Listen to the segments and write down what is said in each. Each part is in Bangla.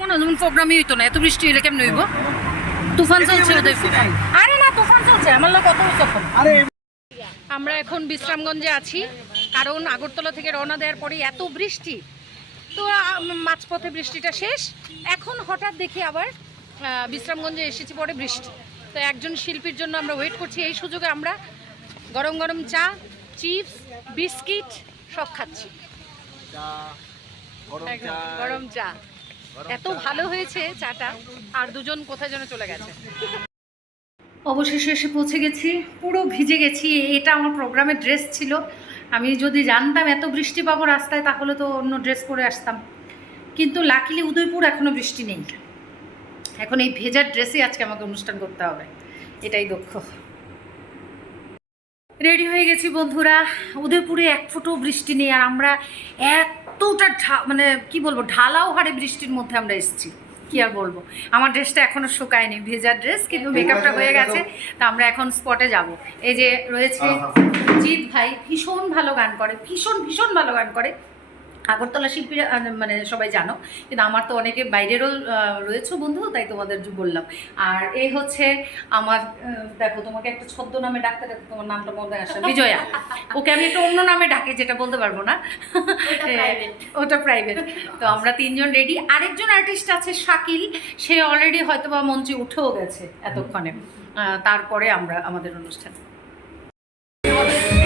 মনে হয় যেমন প্রোগ্রামই হইতো না, এত বৃষ্টি হলে কেমন হইব? তুফান চলছে উদয়পুরে। আরে না, তুফান চলছে, আমার লোক কত তখন। আমরা এখন বিশ্রামগঞ্জে আছি, কারণ আগরতলা থেকে রওনা দেওয়ার পরে এত বৃষ্টি, তো মাঝপথে বৃষ্টিটা শেষ। এখন হঠাৎ দেখি আবার বিশ্রামগঞ্জে এসেছি পরে বৃষ্টি। তো একজন শিল্পীর জন্য আমরা ওয়েট করছি, এই সুযোগে আমরা গরম গরম চা, চিপস, বিস্কিট সব খাচ্ছি। গরম চা এত ভালো হয়েছে চাটা, আর দুজন কোথায় যেন চলে গেছে। অবশেষে এসে পৌঁছে গেছি, পুরো ভিজে গেছি। এটা আমার প্রোগ্রামের ড্রেস ছিল। আমি যদি জানতাম এত বৃষ্টি পাবো রাস্তায়, তাহলে তো অন্য ড্রেস পরে আসতাম। কিন্তু লাকিলি উদয়পুর এখনও বৃষ্টি নেই। এখন এই ভেজার ড্রেসে আজকে আমাকে অনুষ্ঠান করতে হবে, এটাই দুঃখ। রেডি হয়ে গেছি বন্ধুরা। উদয়পুরে এক ফোঁটাও বৃষ্টি নেই, আর আমরা এতটা মানে কি বলবো, ঢালাও হারে বৃষ্টির মধ্যে আমরা এসেছি। কি আর বলবো, আমার ড্রেসটা এখনো শুকায়নি, ভেজার ড্রেস, কিন্তু মেকআপটা হয়ে গেছে। তা আমরা এখন স্পটে যাব। এই যে রয়েছে জিৎ ভাই, ভীষণ ভালো গান করে, ভীষণ ভীষণ ভালো গান করে। আগরতলা শিল্পীরা মানে সবাই জানো, কিন্তু আমার তো অনেকে বাইরেরও রয়েছে বন্ধু, তাই তোমাদের বললাম। আর এই হচ্ছে আমার, দেখো তোমাকে একটা ছদ্ম নামে ডাকতে ডাকতে তোমার নামটা মনে আসে, বিজয়া। ওকে আমি একটা অন্য নামে ডাকি, যেটা বলতে পারবো না, ওটা প্রাইভেট। তো আমরা তিনজন রেডি। আরেকজন আর্টিস্ট আছে শাকিল, সে অলরেডি হয়তো বা মঞ্চে উঠেও গেছে এতক্ষণে। তারপরে আমরা আমাদের অনুষ্ঠান।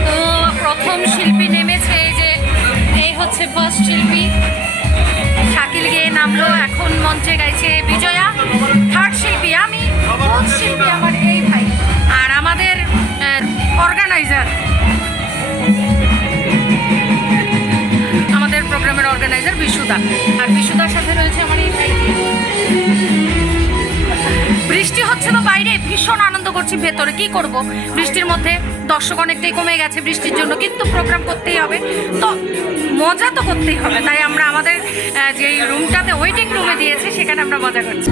তো প্রথম শিল্পী নেমেছে, এই যে এই হচ্ছে ফার্স্ট শিল্পী শাকিল গিয়ে নামলো, এখন মঞ্চে গাইছে বিজয়া। থার্ড শিল্পী আমি, ফোর্থ শিল্পী আমার এই ভাই, আর আমাদের অর্গানাইজার, আমাদের প্রোগ্রামের অর্গানাইজার বিশুদা। আর বিশুদার সাথে রয়েছে আমার এই ভাই। বৃষ্টি হচ্ছে তো বাইরে, ভীষণ আনন্দ করছি। ভেতরে কি করব, বৃষ্টির মধ্যে দর্শক অনেকটাই কমে গেছে বৃষ্টির জন্য, কিন্তু প্রোগ্রাম করতেই হবে, তো মজা তো করতেই হবে। তাই আমরা আমাদের যে রুমটাতে ওয়েটিং রুমে দিয়েছি, সেখানে আমরা মজা করছি।